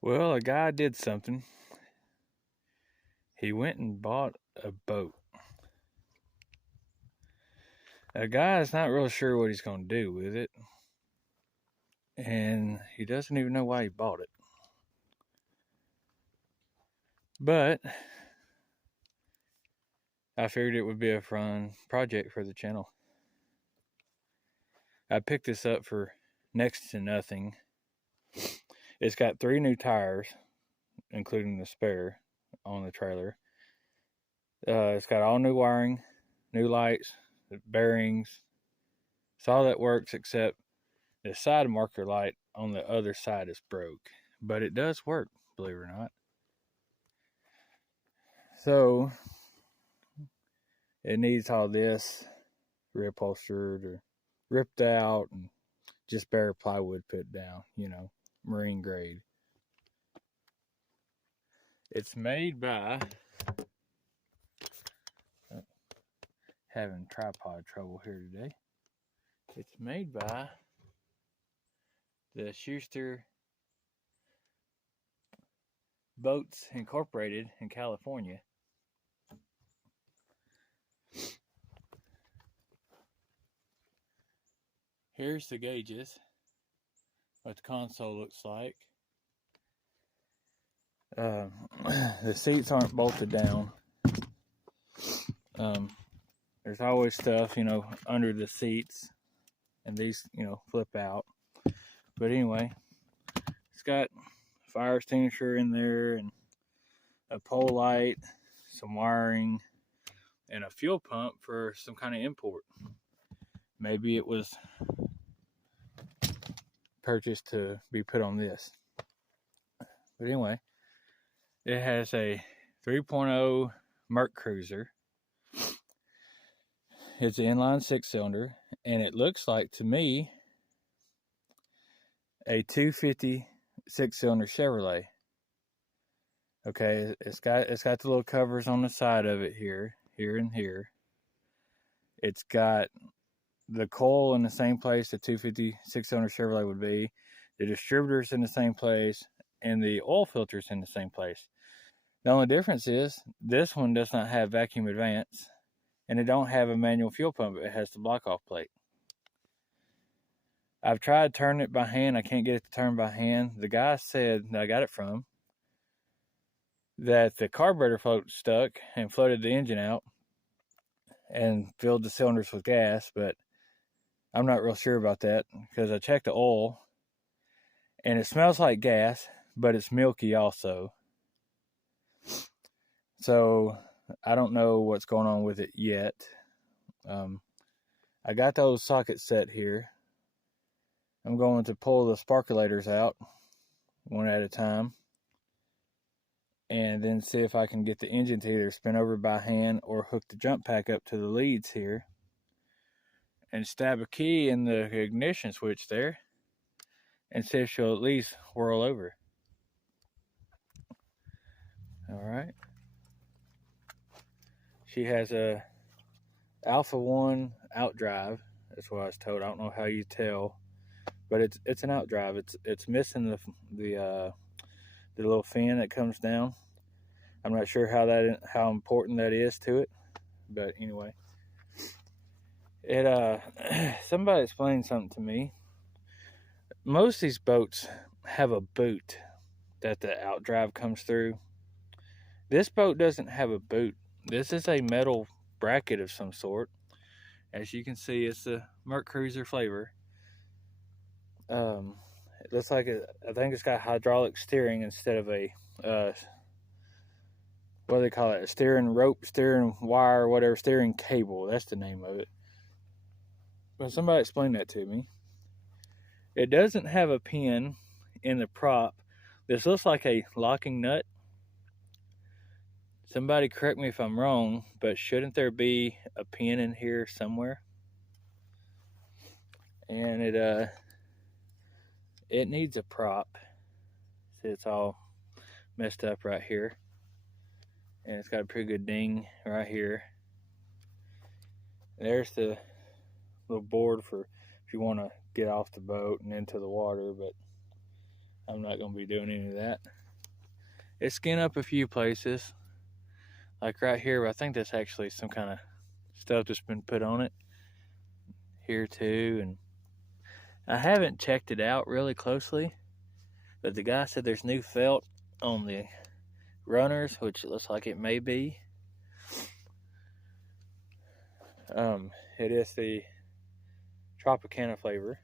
Well, a guy did something. He went and bought a boat. A guy's not real sure what he's going to do with it, and he doesn't even know why he bought it. But I figured it would be a fun project for the channel. I picked this up for next to nothing. It's got 3 new tires, including the spare, on the trailer. It's got all new wiring, new lights, bearings. It's all that works except the side marker light on the other side is broke. But it does work, believe it or not. So it needs all this reupholstered or ripped out and just bare plywood put down, marine grade. It's made by, having tripod trouble here today. It's made by the Schuster Boats Incorporated in California. Here's the gauges, what the console looks like. The seats aren't bolted down. There's always stuff, under the seats, and these, flip out. But anyway, it's got a fire extinguisher in there, and a pole light, some wiring, and a fuel pump for some kind of import. Maybe it was purchased to be put on this. But anyway, it has a 3.0 Merc Cruiser. It's an inline 6-cylinder, and it looks like, to me, a 250 6-cylinder Chevrolet. Okay, it's got the little covers on the side of it here, and here. It's got the coil in the same place the 250 6-cylinder Chevrolet would be. The distributor's in the same place, and the oil filter's in the same place. The only difference is this one does not have vacuum advance, and it don't have a manual fuel pump. It has the block-off plate. I've tried turning it by hand. I can't get it to turn by hand. The guy said that I got it from that the carburetor float stuck and flooded the engine out and filled the cylinders with gas, but I'm not real sure about that because I checked the oil and it smells like gas, but it's milky also. So I don't know what's going on with it yet. I got those sockets set here. I'm going to pull the sparkulators out one at a time and then see if I can get the engine to either spin over by hand or hook the jump pack up to the leads here and stab a key in the ignition switch there and see if she'll at least whirl over. All right. She has a Alpha 1 outdrive. That's what I was told. I don't know how you tell, but it's an outdrive. It's missing the little fin that comes down. I'm not sure how important that is to it, but anyway, it somebody explained something to me. Most of these boats have a boot that the outdrive comes through. This boat doesn't have a boot. This is a metal bracket of some sort. As you can see, it's a Merc Cruiser flavor. It looks like I think it's got hydraulic steering instead of a what do they call it? A steering rope, steering wire, whatever, steering cable. That's the name of it. But somebody explained that to me. It doesn't have a pin in the prop. This looks like a locking nut. Somebody correct me if I'm wrong, but shouldn't there be a pin in here somewhere? And it needs a prop. See, it's all messed up right here. And it's got a pretty good ding right here. There's the little board for if you want to get off the boat and into the water, but I'm not going to be doing any of that. It's skinned up a few places. Like right here, I think that's actually some kind of stuff that's been put on it. Here too, and I haven't checked it out really closely, but the guy said there's new felt on the runners, which it looks like it may be. It is the Tropicana flavor.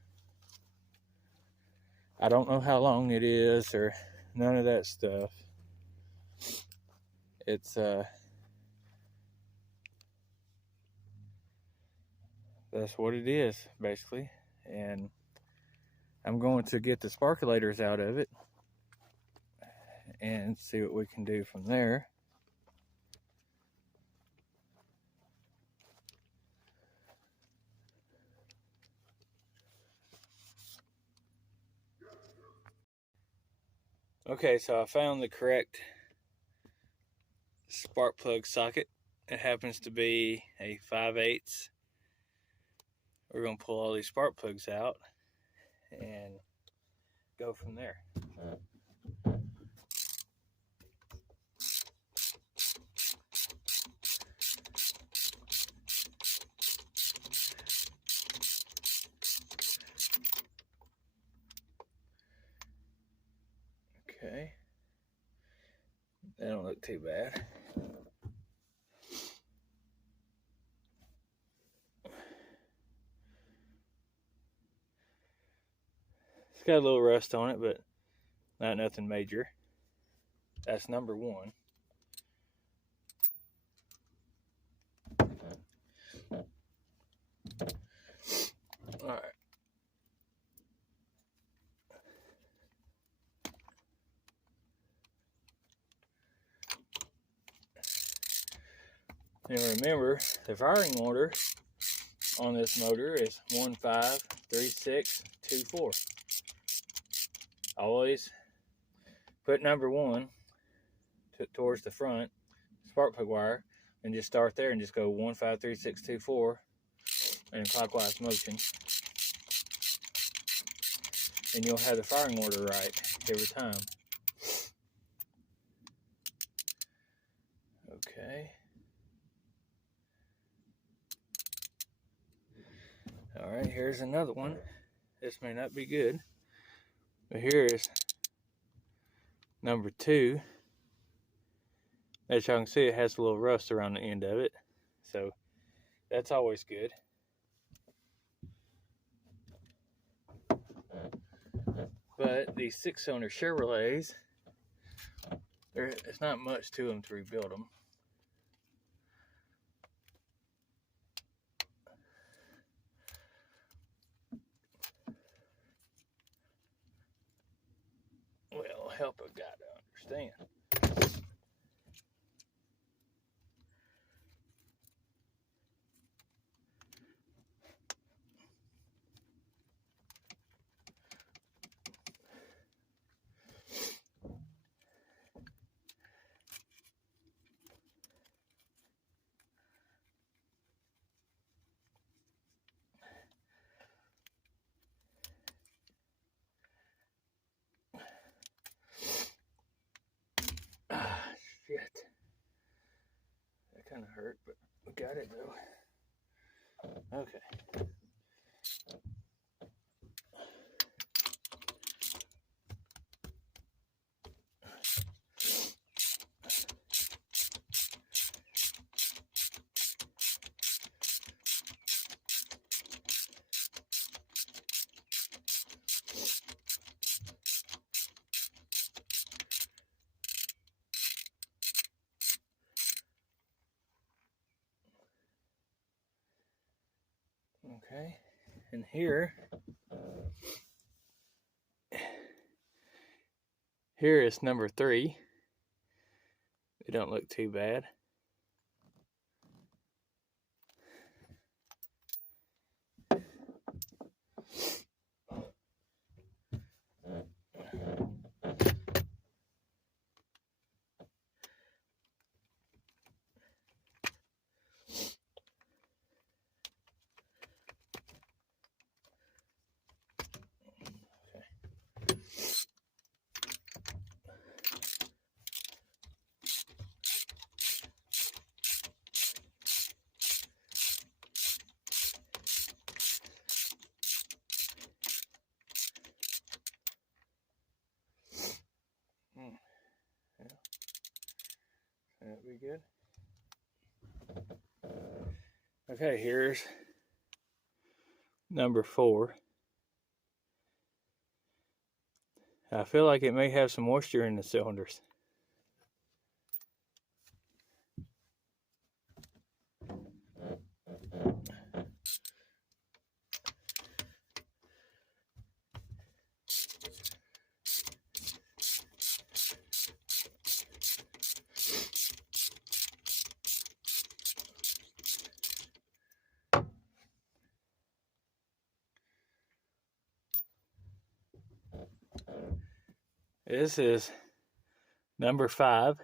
I don't know how long it is or none of that stuff. It's that's what it is basically, and I'm going to get the sparkulators out of it and see what we can do from there. Okay, so I found the correct spark plug socket. It happens to be a 5/8. We're going to pull all these spark plugs out and go from there. Okay. They don't look too bad. It's got a little rust on it, but not nothing major. That's number one. All right. And remember, the firing order on this motor is 153624. Always put number one towards the front spark plug wire and just start there and just go 153624 in clockwise motion, and you'll have the firing order right every time. Okay. All right, here's another one. This may not be good, but here is number two. As y'all can see, it has a little rust around the end of it, so that's always good. But these 6-cylinder Chevrolets, it's not much to them to rebuild them. Well, help a guy to understand. Shit. That kind of hurt, but we got it though. Okay. Okay, and here is number 3. They don't look too bad. good. Okay, here's number 4. I feel like it may have some moisture in the cylinders. This is number 5.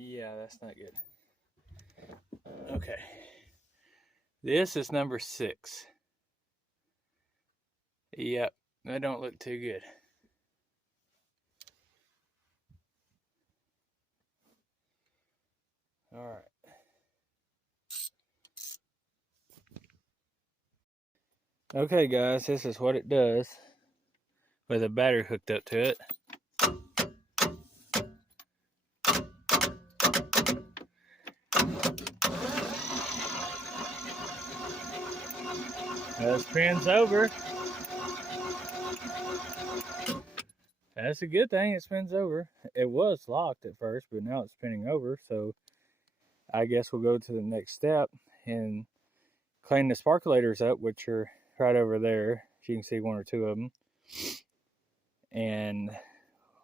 Yeah, that's not good. Okay. This is number 6. Yep, that don't look too good. All right. Okay, guys, this is what it does with a battery hooked up to it. It spins over. That's a good thing, it spins over. It was locked at first, but now it's spinning over, so I guess we'll go to the next step and clean the sparkulators up, which are right over there. You can see 1 or 2 of them. And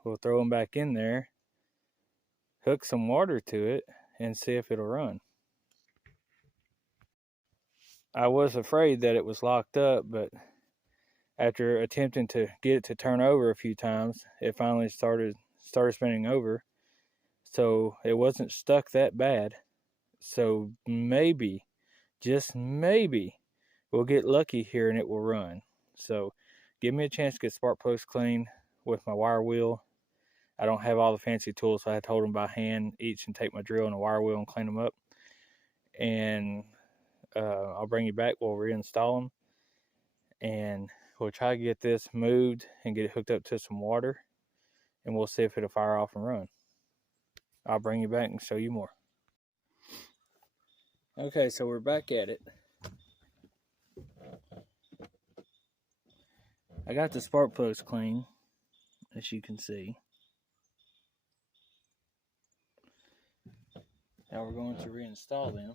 we'll throw them back in there, hook some water to it, and see if it'll run. I was afraid that it was locked up, but after attempting to get it to turn over a few times, it finally started spinning over. So it wasn't stuck that bad. So maybe, just maybe, we'll get lucky here and it will run. So give me a chance to get spark plugs clean with my wire wheel. I don't have all the fancy tools, so I had to hold them by hand each and take my drill and a wire wheel and clean them up. And I'll bring you back. We'll reinstall them. And we'll try to get this moved and get it hooked up to some water. And we'll see if it'll fire off and run. I'll bring you back and show you more. Okay, so we're back at it. I got the spark plugs clean, as you can see. Now we're going to reinstall them.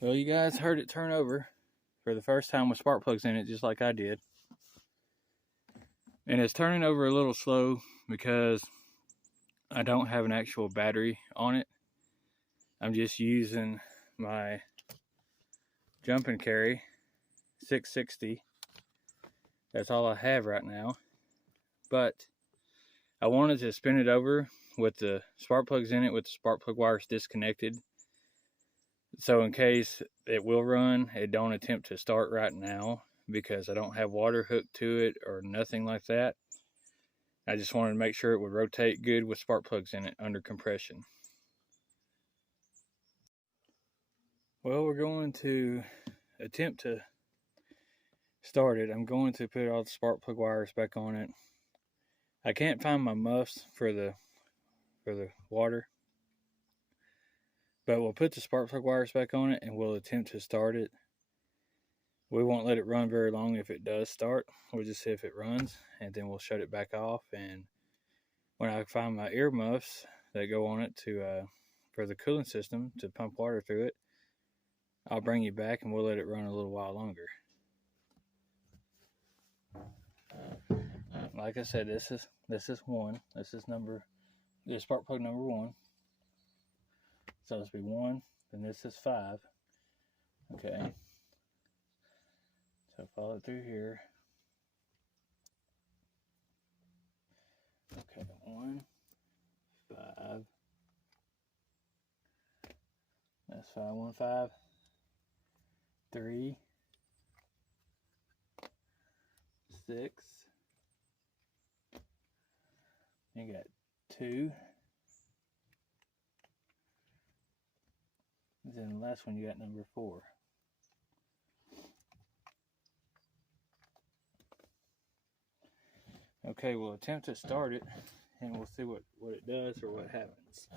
Well, you guys heard it turn over for the first time with spark plugs in it, just like I did. And it's turning over a little slow because I don't have an actual battery on it. I'm just using my jump and carry 660. That's all I have right now. But I wanted to spin it over with the spark plugs in it, with the spark plug wires disconnected. So in case it will run, it don't attempt to start right now because I don't have water hooked to it or nothing like that. I just wanted to make sure it would rotate good with spark plugs in it under compression. Well, we're going to attempt to start it. I'm going to put all the spark plug wires back on it. I can't find my muffs for the water, but we'll put the spark plug wires back on it and we'll attempt to start it. We won't let it run very long if it does start. We'll just see if it runs, and then we'll shut it back off. And when I find my earmuffs that go on it for the cooling system to pump water through it, I'll bring you back and we'll let it run a little while longer. Like I said, this is one. This is the spark plug number 1. So this will be 1, and this is 5. Okay. So follow it through here. Okay, 1, 5. That's 5, 1, 5. 3, 6. You got 2. And then the last one you got number 4. Okay, we'll attempt to start it and we'll see what it does or what happens.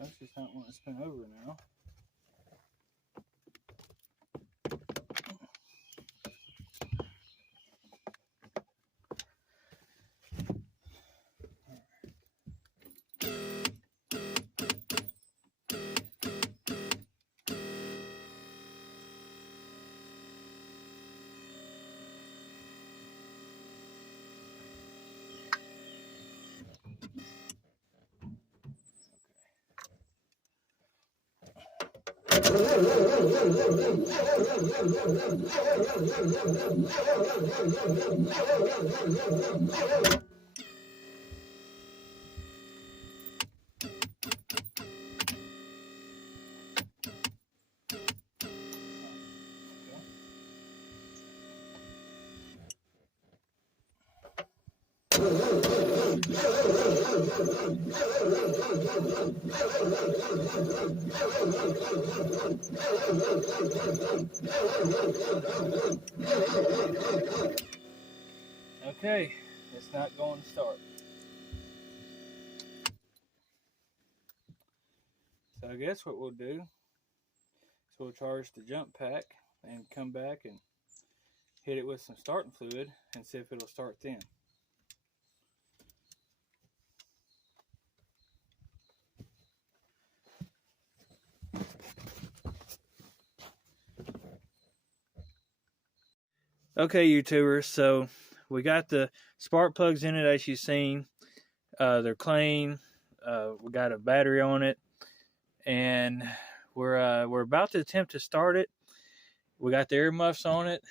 That's just not wanting to spin over now. Okay, it's not going to start. So I guess what we'll do is we'll charge the jump pack and come back and hit it with some starting fluid and see if it'll start then. Okay, YouTubers, so we got the spark plugs in it as you've seen. They're clean. We got a battery on it, and we're about to attempt to start it. We got the earmuffs on it,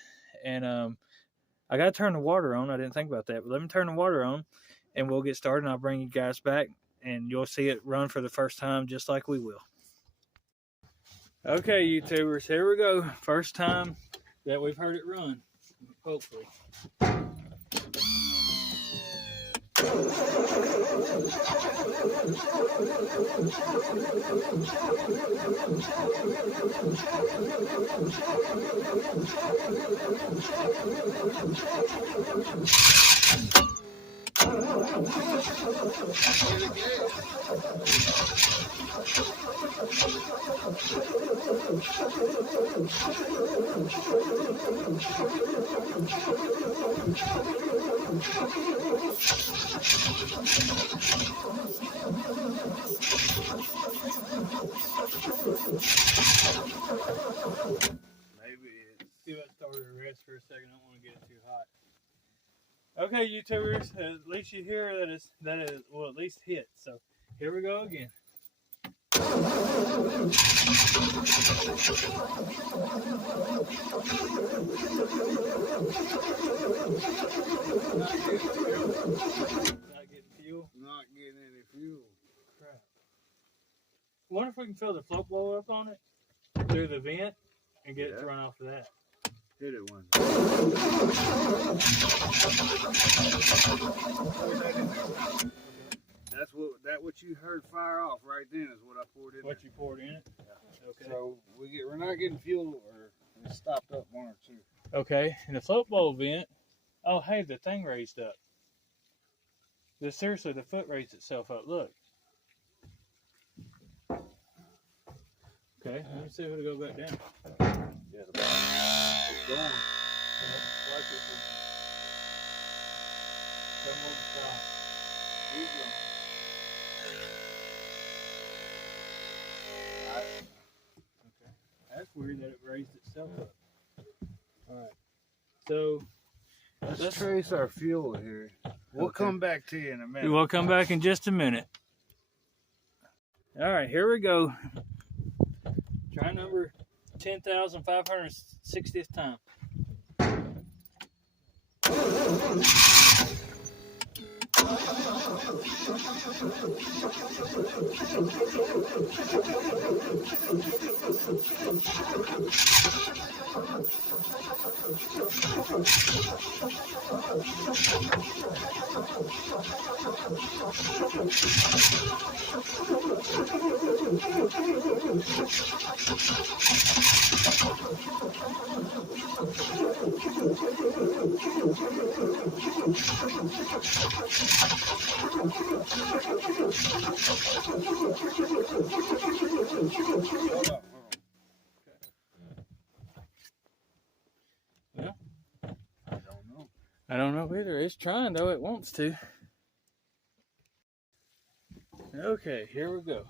and I got to turn the water on. I didn't think about that, but let me turn the water on, and we'll get started, and I'll bring you guys back, and you'll see it run for the first time just like we will. Okay, YouTubers, here we go. First time that we've heard it run, hopefully. See if I started to rest for a second. I don't want to get it too hot. Okay, YouTubers, at least you hear that it will at least hit. So here we go again. Not getting fuel. Not getting any fuel. Crap. I wonder if we can fill the float blower up on it through the vent and get it to run off of that. Hit it one. That's what you heard fire off right then is what I poured in. What you poured in it? Yeah. Okay. So we're not getting fuel, or it stopped up one or two. Okay, and the float bowl vent. Oh, hey, the thing raised up. Seriously, the foot raised itself up. Look. Okay, let me see if it'll go back down. Yeah, it's going. Watch it. Come on, stop. Keep going. Okay. That's weird that it raised itself up. Alright. So let's trace our fuel here. We'll come back to you in a minute. We'll come back in just a minute. Alright, here we go. Try number 10,560th time. Well, I don't know either. It's trying though. It wants to. Okay, here we go.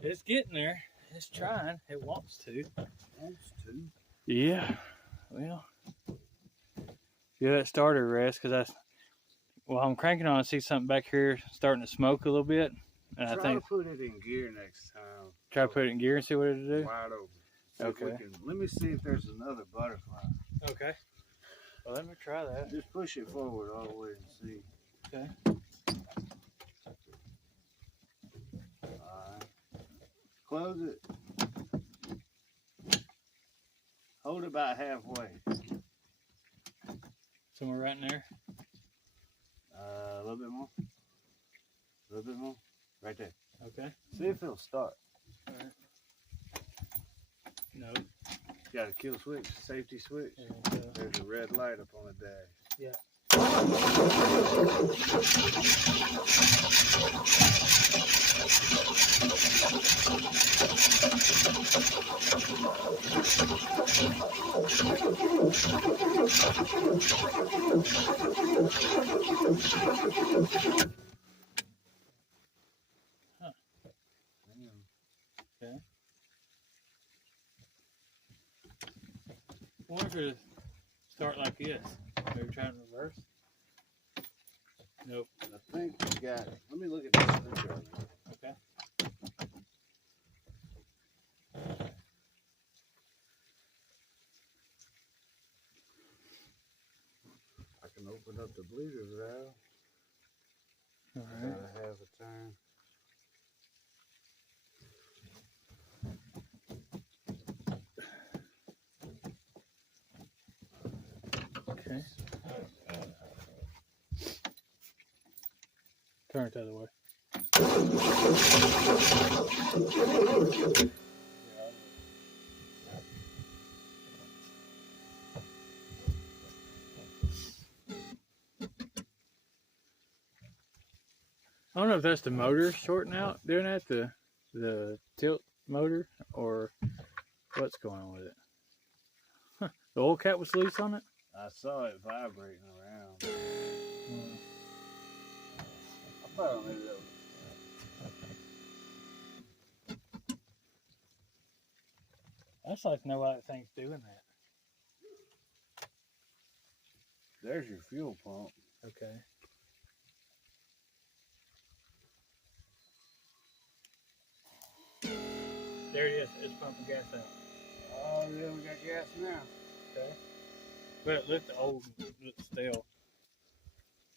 It's getting there. It's trying. It wants to. Yeah. Well, give that starter a rest because I'm cranking on. I see something back here starting to smoke a little bit. And Try to put it in gear next time. Try to put it in gear and see what it'll do. Wide open. Okay. Let me see if there's another butterfly. Okay. Well, let me try that. Just push it forward all the way and see. Okay. Alright. Close it. Hold it about halfway. Somewhere right in there. A little bit more. A little bit more. Right there. Okay. See if it'll start. All right. No. Got a kill switch, safety switch. There's a red light up on the dash. Yeah. to start like this. Maybe try it in reverse. Nope. I think we got it. Let me look at this screwdriver. Okay. I can open up the bleeder valve. All I right. gotta have a turn. Okay. Turn it the other way. I don't know if that's the motor shorting out, doing that, the tilt motor, or what's going on with it. Huh. The oil cap was loose on it? I saw it vibrating around. I thought maybe that was. I'd just like to know why that thing's doing that. There's your fuel pump. Okay. There it is. It's pumping gas out. Oh yeah, we got gas now. Okay. But it looked old, it looked stale.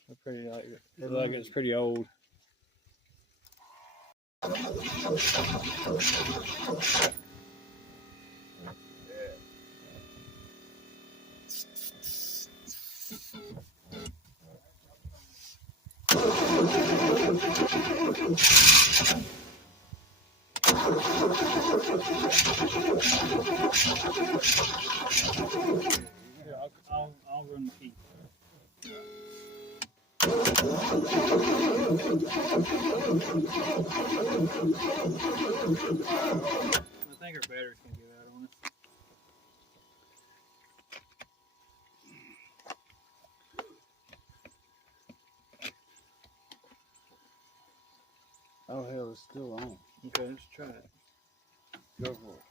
Looked pretty like it. Looked like it's pretty old. Here, I'll run the key. I think our battery's gonna give out on us. Oh hell, it's still on. Okay, let's try it. Go for it.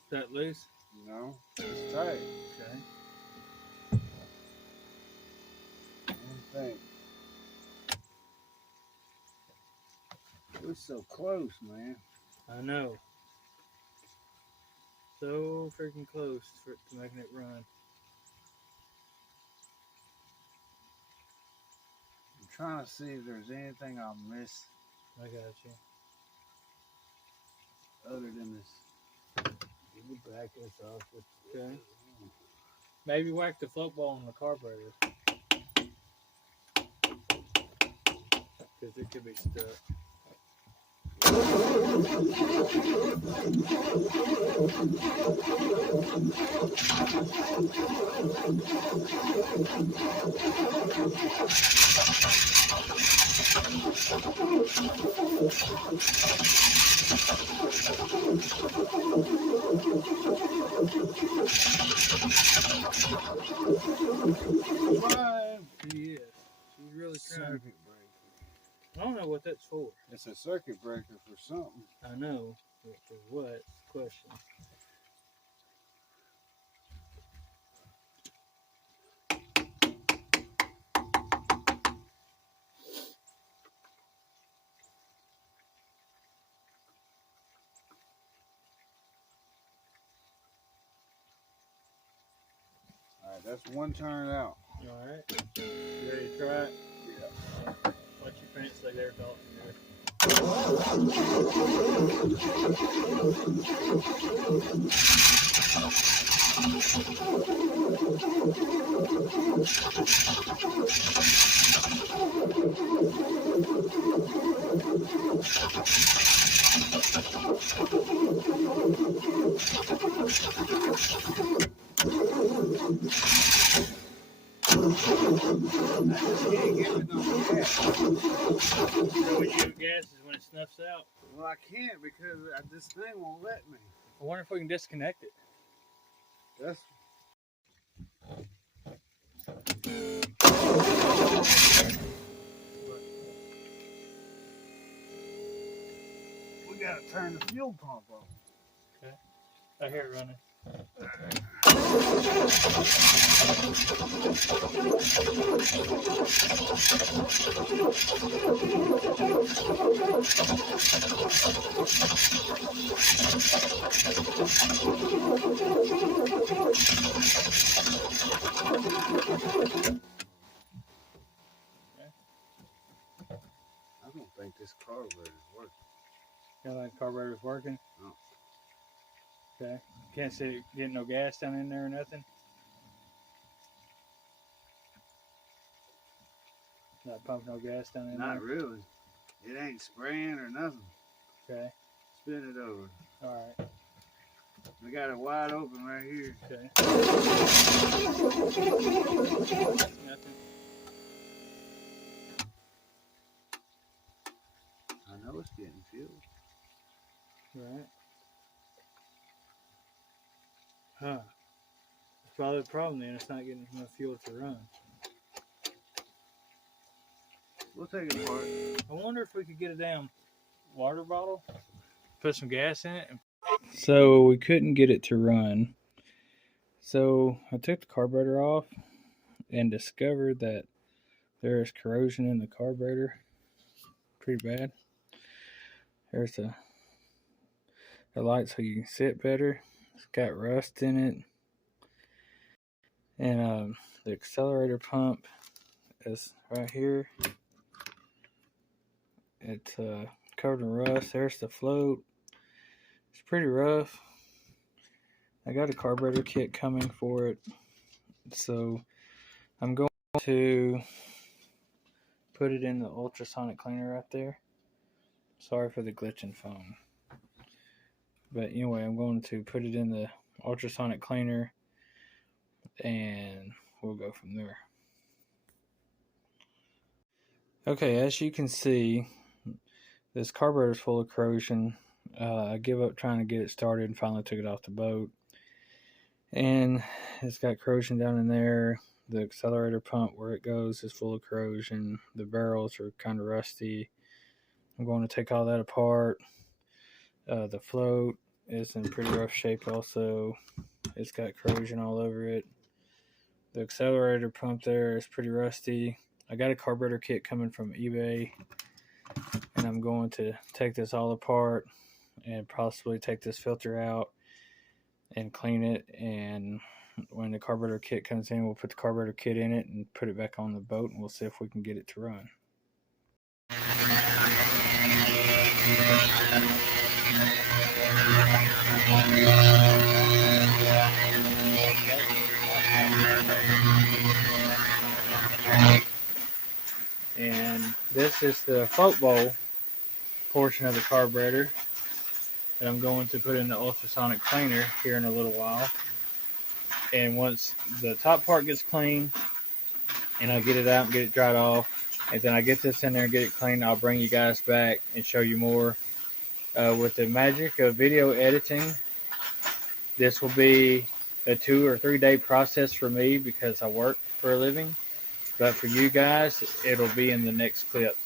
Is that loose? No, it's tight. Okay. One thing. We're so close, man. I know. So freaking close to making it run. I'm trying to see if there's anything I'll miss I got you. other than this. You back this off. Okay. Maybe whack the float ball on the carburetor. Because it could be stuck. She is. She's really trying. Circuit breaker. I don't know what that's for. It's a circuit breaker for something. I know. But for what? Question. Alright, that's one turn out. Alright. You ready to try it? Yeah. Watch your pants like they're talking there. can't give it no gas. So when you give gas is when it snuffs out. Well, I can't because this thing won't let me. I wonder if we can disconnect it. That's. We gotta turn the fuel pump on. Okay. I hear it running. I don't think this carburetor is working. You don't think the carburetor's working? No. Okay. Can't see it getting no gas down in there or nothing? Not pumping no gas down in there? Not really. It ain't spraying or nothing. Okay. Spin it over. Alright. We got it wide open right here. Okay. Nothing. I know it's getting fuel. Right. Huh. That's probably the problem then. It's not getting enough fuel to run. We'll take it apart. I wonder if we could get a damn water bottle, put some gas in it. So we couldn't get it to run. So I took the carburetor off and discovered that there is corrosion in the carburetor. Pretty bad. There's the light so you can sit better. It's got rust in it. And the accelerator pump is right here. It's covered in rust. There's the float. It's pretty rough. I got a carburetor kit coming for it. So I'm going to put it in the ultrasonic cleaner right there. Sorry for the glitching phone. But anyway, I'm going to put it in the ultrasonic cleaner and we'll go from there. Okay, as you can see, this carburetor is full of corrosion. I give up trying to get it started and finally took it off the boat. And it's got corrosion down in there. The accelerator pump where it goes is full of corrosion. The barrels are kind of rusty. I'm going to take all that apart. The float is in pretty rough shape also. It's got corrosion all over it. The accelerator pump there is pretty rusty. I got a carburetor kit coming from eBay. And I'm going to take this all apart and possibly take this filter out and clean it. And when the carburetor kit comes in, we'll put the carburetor kit in it and put it back on the boat, and we'll see if we can get it to run. And this is the float bowl portion of the carburetor that I'm going to put in the ultrasonic cleaner here in a little while. And once the top part gets clean and I get it out and get it dried off, and then I get this in there and get it clean, I'll bring you guys back and show you more. With the magic of video editing, this will be a 2 or 3 day process for me because I work for a living. But for you guys, it'll be in the next clip.